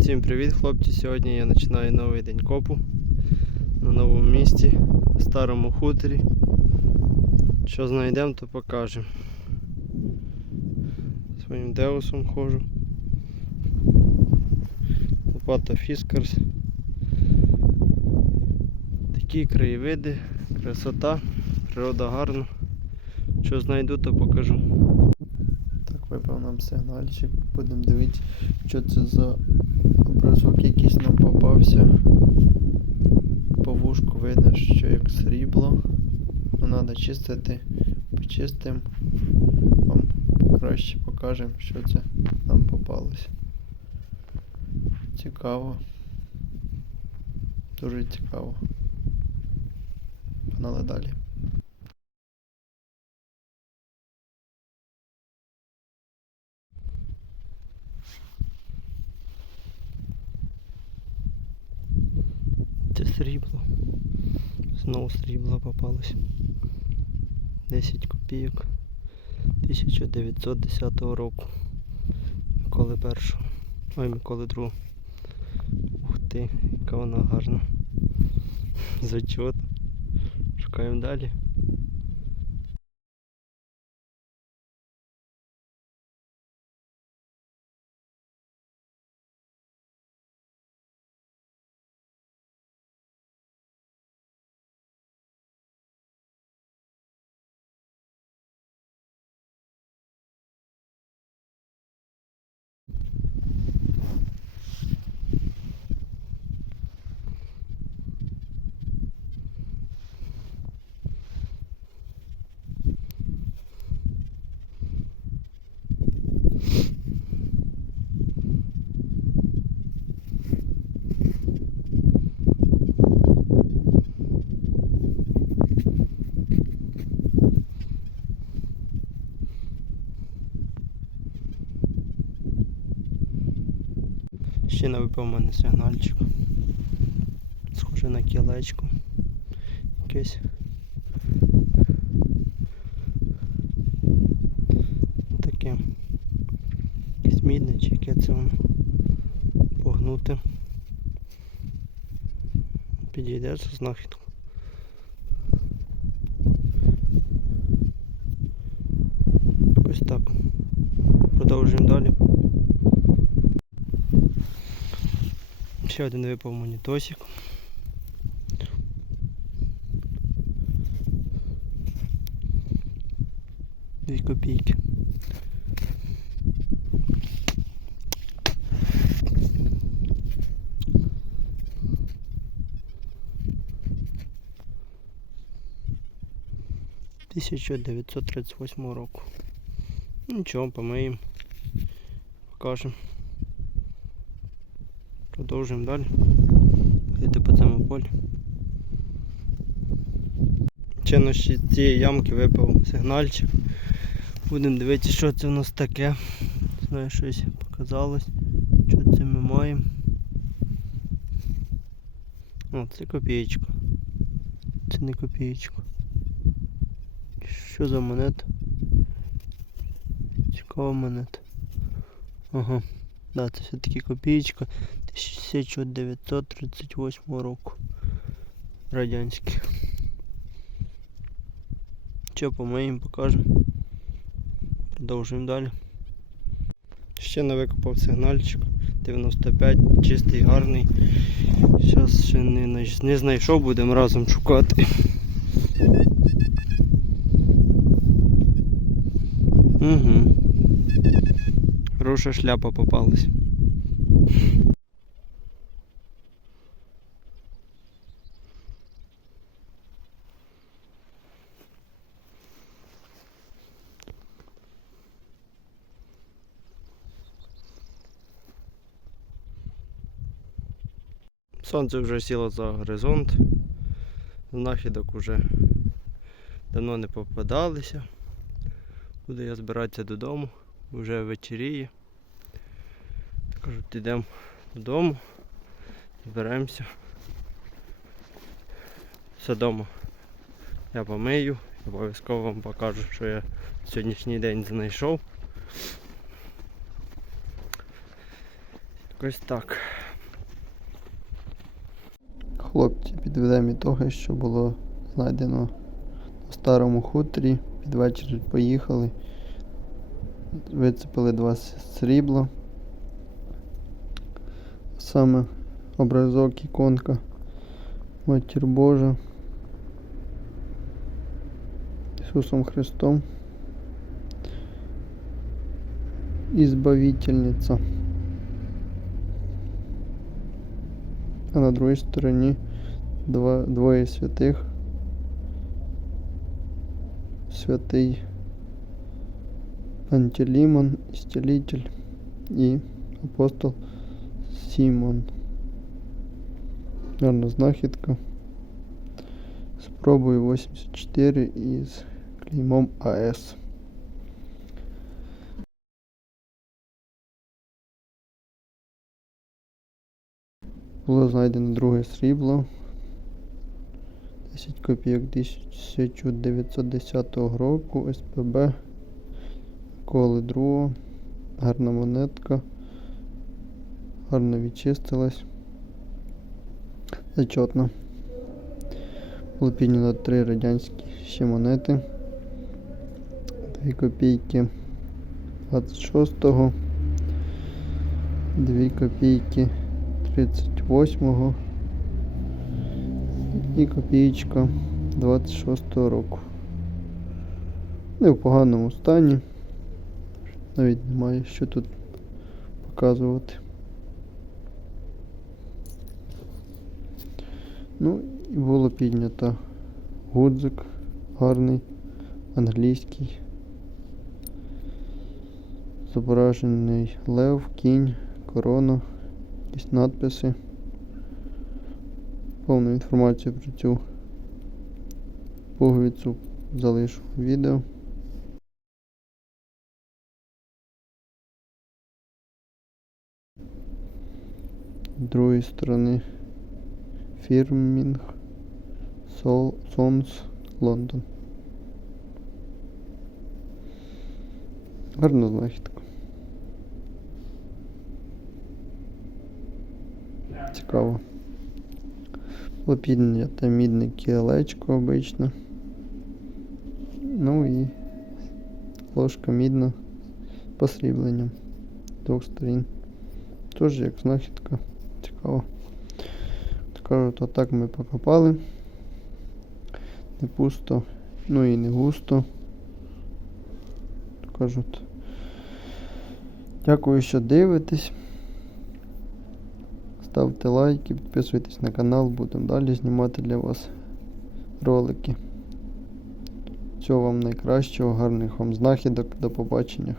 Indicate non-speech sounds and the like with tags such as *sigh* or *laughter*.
Всім привіт хлопці! Сьогодні я починаю новий день копу на новому місці, в старому хуторі. Що знайдемо, то покажемо. Своїм деусом ходжу. Лопата Фіскарс. Такі краєвиди, красота, природа гарна. Що знайду, то покажу. Випав нам сигнальчик. Будемо дивитися, що це за образок якийсь нам попався. По вушку видно, що як срібло. Ну, треба чистити. Почистимо. Вам краще покажемо, що це нам попалося. Цікаво. Дуже цікаво. Погнали далі. Це срібло. Знову срібло попалось. 10 копійок 1910 року. Миколи першого. Ой, Миколи другого. Ух ти, яка вона гарна. *laughs* Зачот. Шукаємо далі. Ще не випав у мене сигнальчик. Схоже на кілечко. Якесь. Таке. Якесь мідне чи яке це воно. Погнути. Підійде за знахідку. Ось так. Продовжуємо далі. Ще один випав монітосик. Дві копійки. Тисяча дев'ятсот тридцять восьмого року. Нічого, помиємо. Покажемо. Продовжуємо далі. Йти по цьому полі. На ще цієї ямки випав сигнальчик. Будемо дивитися, що це у нас таке. Знаю, щось показалось. Що це ми маємо. О, це копієчка. Це не копієчка. Що за монета? Цікава монета. Ага. Да, це все-таки копієчка 1938 року. Радянський. Що помиємо, покажемо. Продовжуємо далі. Ще не викопав сигнальчик. 95, чистий, гарний. Зараз ще не, не знайшов, будемо разом шукати. Угу. Хороша шляпа попалась. Сонце вже сіло за горизонт. Знахідок уже давно не попадалися. Буду я збиратися додому, вже вечеріє. Кажуть, йдемо додому, зберемося. Все вдома я помию, обов'язково вам покажу, що я сьогоднішній день знайшов. Якось так. Хлопці підведемо того, що було знайдено на старому хуторі. Під вечір поїхали. Вицепили два срібла. Саме образок іконка. Матір Божа. Ісусом Христом. Избавительница. А на другій стороні два, двоє святих. Святий Антилімон, Ісцелитель і апостол Сімон. Гарна знахідка. Спробую 84 із клеймом АС. Було знайдено друге срібло. 10 копійок 1910 року СПБ. Коли другого. Гарна монетка. Гарно відчистилась. Зачетно. Було піднято три радянські ще монети. 2 копійки 26-го. 2 копійки 38-го і копієчка 26-го року. Не в поганому стані. Навіть немає що тут показувати. Ну і було піднято гудзик гарний, англійський. Зображений лев, кінь, корона, якісь надписи. Повну інформацію про цю пуговицю залишу в відео. З другої сторони фірмінг Сонс Лондон. Гарна знахідка. Цікаво. Лопідне мідне кілечко обично. Ну і ложка мідна з посрібленням двох сторін. Теж як знахідка. Цікаво. Кажу, то так ми покопали. Не пусто, ну і не густо. Кажуть. Дякую, що дивитесь. Ставте лайки, підписуйтесь на канал, будемо далі знімати для вас ролики. Всього вам найкращого, гарних вам знахідок, до побачення.